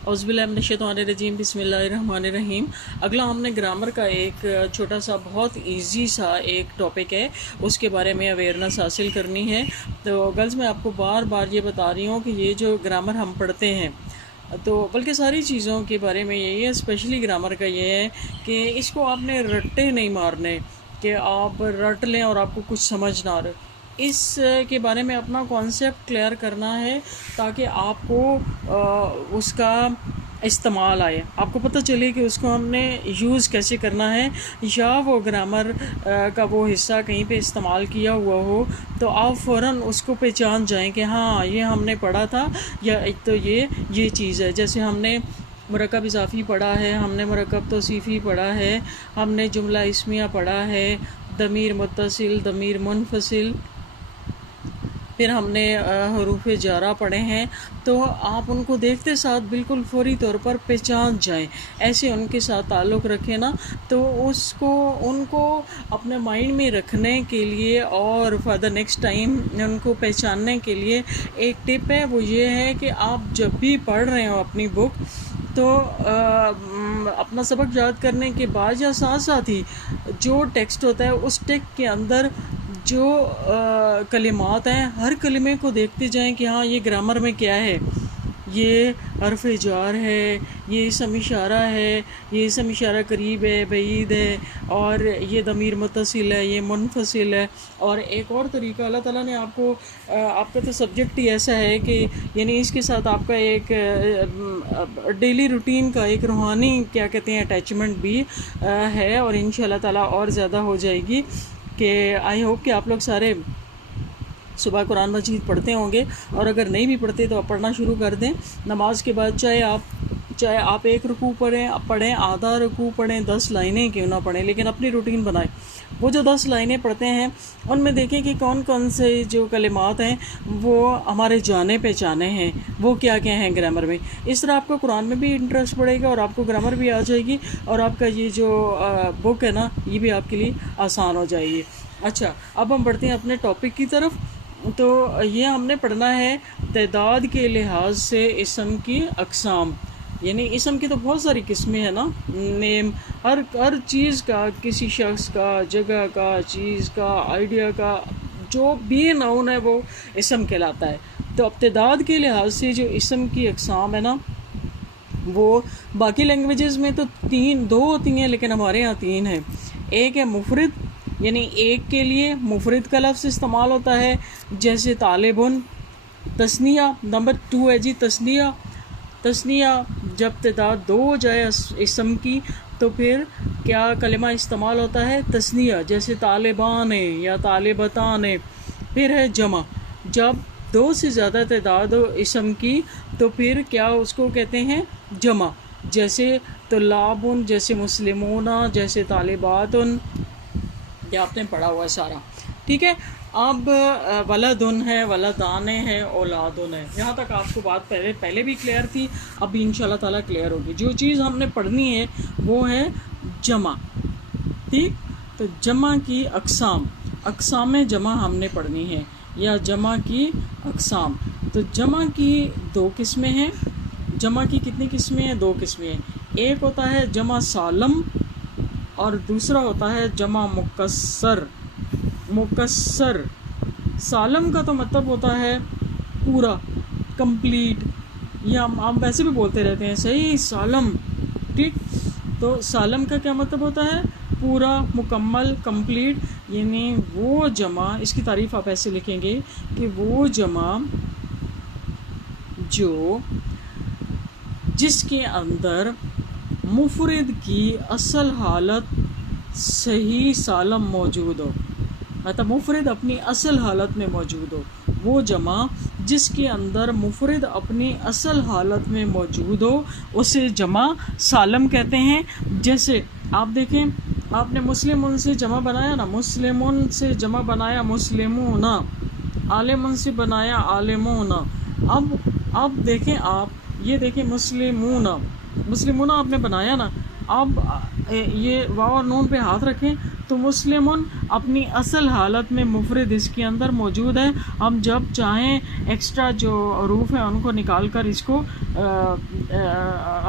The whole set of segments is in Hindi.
औज़ुबिल्लाहिमिनश्शैतानिर्रजीम बिस्मिल्लाहिर्रहमानिर्रहीम। अगला हमने ग्रामर का एक छोटा सा बहुत इजी सा एक टॉपिक है, उसके बारे में अवेयरनेस हासिल करनी है। तो गर्ल्स मैं आपको बार बार ये बता रही हूँ कि ये जो ग्रामर हम पढ़ते हैं, तो बल्कि सारी चीज़ों के बारे में यही है, स्पेशली ग्रामर का ये है कि इसको आपने रट्टे नहीं मारने कि आप रट लें और आपको कुछ समझ ना आ रहे। इस के बारे में अपना कॉन्सेप्ट क्लियर करना है ताकि आपको उसका इस्तेमाल आए, आपको पता चले कि उसको हमने यूज़ कैसे करना है, या वो ग्रामर का वो हिस्सा कहीं पे इस्तेमाल किया हुआ हो तो आप फ़ौरन उसको पहचान जाएं कि हाँ ये हमने पढ़ा था, या एक तो ये चीज़ है। जैसे हमने मुरक्कब इज़ाफ़ी पढ़ा है, हमने मुरक्कब तौसीफ़ी पढ़ा है, हमने जुमला इस्मिया पढ़ा है, दमीर मुत्तसिल, दमीर मुनफसिल, फिर हमने हरूफ जारा पढ़े हैं। तो आप उनको देखते साथ बिल्कुल फ़ौरी तौर पर पहचान जाएं, ऐसे उनके साथ ताल्लुक़ रखें ना, तो उसको उनको अपने माइंड में रखने के लिए और फॉर द नेक्स्ट टाइम उनको पहचानने के लिए एक टिप है, वो ये है कि आप जब भी पढ़ रहे हो अपनी बुक, तो अपना सबक याद करने के बाद या साथ साथ ही जो टेक्स्ट होता है उस टेक्स्ट के अंदर जो कलिमात हैं, हर कलिमे को देखते जाएं कि हाँ ये ग्रामर में क्या है, ये हर्फ जार है, ये इसम इशारा है, ये इसम इशारा करीब है, बईद है, और ये दमीर मुत्तसिल है, ये मुनफसिल है। और एक और तरीका अल्लाह ताला ने आपको आपका तो सब्जेक्ट ही ऐसा है कि यानी इसके साथ आपका एक डेली रूटीन का एक रूहानी क्या कहते हैं अटैचमेंट भी है, और इंशाअल्लाह ताला और ज़्यादा हो जाएगी। कि आई होप कि आप लोग सारे सुबह कुरान मजीद पढ़ते होंगे, और अगर नहीं भी पढ़ते तो आप पढ़ना शुरू कर दें। नमाज के बाद चाहे आप एक रुकू पढ़ें, आधा रुकू पढ़ें, 10 लाइनें क्यों ना पढ़ें, लेकिन अपनी रूटीन बनाएं। वो जो 10 लाइनें पढ़ते हैं उनमें देखें कि कौन कौन से जो कलिमात हैं वो हमारे जाने पहचाने हैं, वो क्या क्या हैं ग्रामर में। इस तरह आपको कुरान में भी इंटरेस्ट बढ़ेगा और आपको ग्रामर भी आ जाएगी, और आपका ये जो बुक है ना ये भी आपके लिए आसान हो जाएगी। अच्छा, अब हम बढ़ते हैं अपने टॉपिक की तरफ। तो ये हमने पढ़ना है तादाद के लिहाज से इसम की अक़साम, यानी इसम की तो बहुत सारी किस्में हैं ना, नेम हर चीज़ का, किसी शख्स का, जगह का, चीज़ का, आइडिया का, जो भी नाउन है वो इसम कहलाता है। तो अब तादाद के लिहाज से जो इसम की अक़साम है ना, वो बाकी लैंग्वेजेस में तो दो होती हैं, लेकिन हमारे यहाँ 3 है। एक है मुफरद, यानी एक के लिए मुफरद का लफ्ज़ इस्तेमाल होता है, जैसे तालिबुन। तस्निया नंबर 2 है जी तस्निया जब तादाद 2 हो जाए इसम की, तो फिर क्या कलिमा इस्तेमाल होता है, तस्निया, जैसे तालिबान है या तालिबतान है। फिर है जमा, जब 2 से ज़्यादा तादाद हो इसम की, तो फिर क्या उसको कहते हैं, जमा, जैसे तुल्लाबुन, जैसे मुस्लिमूना, जैसे तालिबातुन। ये आपने पढ़ा हुआ है सारा, ठीक है। अब वलदुन है, वलदाने है, औलादुन है। यहाँ तक आपको बात पहले भी क्लियर थी, अभी इंशाल्लाह ताला क्लियर होगी। जो चीज़ हमने पढ़नी है वो है जमा, ठीक। तो जमा की अक़साम जमा हमने पढ़नी है, या जमा की अक़साम। तो जमा की 2 किस्में हैं। जमा की कितनी किस्में हैं, 2 किस्में हैं। एक होता है जमा सालम, और दूसरा होता है जमा मुकस्सर। सालम का तो मतलब होता है पूरा, कंप्लीट, या हम वैसे भी बोलते रहते हैं सही सालम, ठीक। तो सालम का क्या मतलब होता है, पूरा, मुकम्मल, कंप्लीट। यानी वो जमा, इसकी तारीफ़ आप ऐसे लिखेंगे कि वो जमा जो जिसके अंदर मुफरद की असल हालत सही सालम मौजूद हो, मतलब मुफरद अपनी असल हालत में मौजूद हो। वो जमा जिसके अंदर मुफरद अपनी असल हालत में मौजूद हो उसे जमा सालम कहते हैं। जैसे आप देखें, आपने मुस्लिमुन से जमा बनाया ना, मुस्लिमुन से जमा बनाया मुस्लिमूना, आलिमुन से बनाया आलिमूना। अब देखें, आप ये देखें, मुस्लिमूना आपने बनाया ना, अब ये वाव और नून पे हाथ रखें तो मुस्लिमुन अपनी असल हालत में मुफरद इसके अंदर मौजूद है। हम जब चाहें एक्स्ट्रा जो हरूफ हैं उनको निकाल कर इसको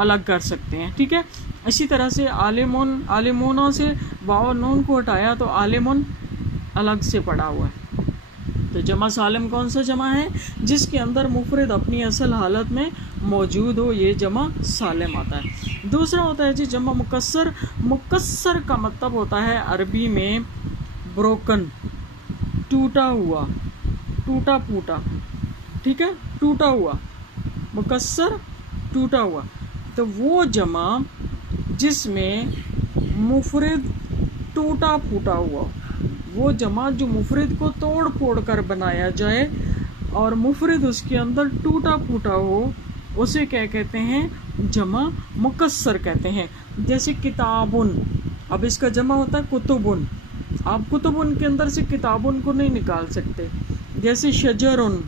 अलग कर सकते हैं, ठीक है। इसी तरह से आलिमुन, आलिमुना से वाव नून को हटाया तो आलिमुन अलग से पड़ा हुआ है। तो जमा सालिम कौन सा जमा है? जिसके अंदर मुफरद अपनी असल हालत में मौजूद हो, ये जमा सालिम आता है। दूसरा होता है जी जमा मुकस्सर। मुकस्सर का मतलब होता है अरबी में ब्रोकन, टूटा हुआ, टूटा फूटा, ठीक है, टूटा हुआ, मुकस्सर टूटा हुआ। तो वो जमा जिसमें मुफरद टूटा फूटा हुआ, वो जमा जो मुफरद को तोड़ फोड़ कर बनाया जाए और मुफरद उसके अंदर टूटा फूटा हो, उसे क्या कहते हैं? जमा मुकस्सर कहते हैं। जैसे किताबुन, अब इसका जमा होता है कुतुबुन। आप कुतुबुन के अंदर से किताबुन को नहीं निकाल सकते। जैसे शजरुन,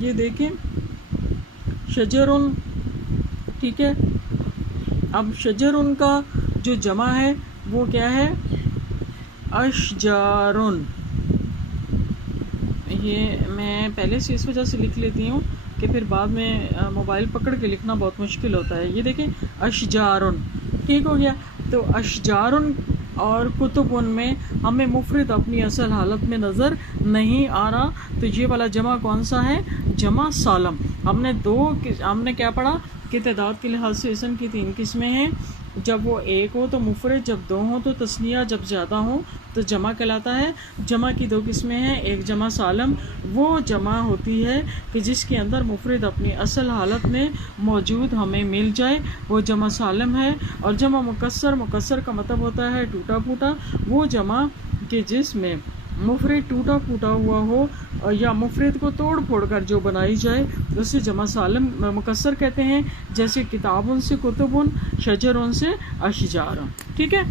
ये देखें शजरुन, ठीक है। अब शजरुन का जो जमा है वो क्या है? अशजारुन। ये मैं पहले से इस वजह से लिख लेती हूँ कि फिर बाद में मोबाइल पकड़ के लिखना बहुत मुश्किल होता है। ये देखें अशजारुन, ठीक हो गया। तो अशजारुन और कुतुबुन में हमें मुफरद अपनी असल हालत में नज़र नहीं आ रहा। तो ये वाला जमा कौन सा है? जमा सालम। हमने क्या पढ़ा कि तादाद के लिहाज से इसम की 3 किस्में हैं। जब वो एक हो तो मुफरद, जब 2 हो तो तस्निया, जब ज़्यादा हो तो जमा कहलाता है। जमा की 2 किस्में हैं। एक जमा सालम, वो जमा होती है कि जिसके अंदर मुफरद अपनी असल हालत में मौजूद हमें मिल जाए, वो जमा सालम है। और जमा मुकस्सर, मुकस्सर का मतलब होता है टूटा फूटा, वो जमा कि जिसमें मुफरद टूटा फूटा हुआ हो या मुफरद को तोड़ फोड़ कर जो बनाई जाए उसे जमा सालिम मुकस्सर कहते हैं। जैसे किताबुन से कुतुबुन, शजरुन से अशजार, ठीक है।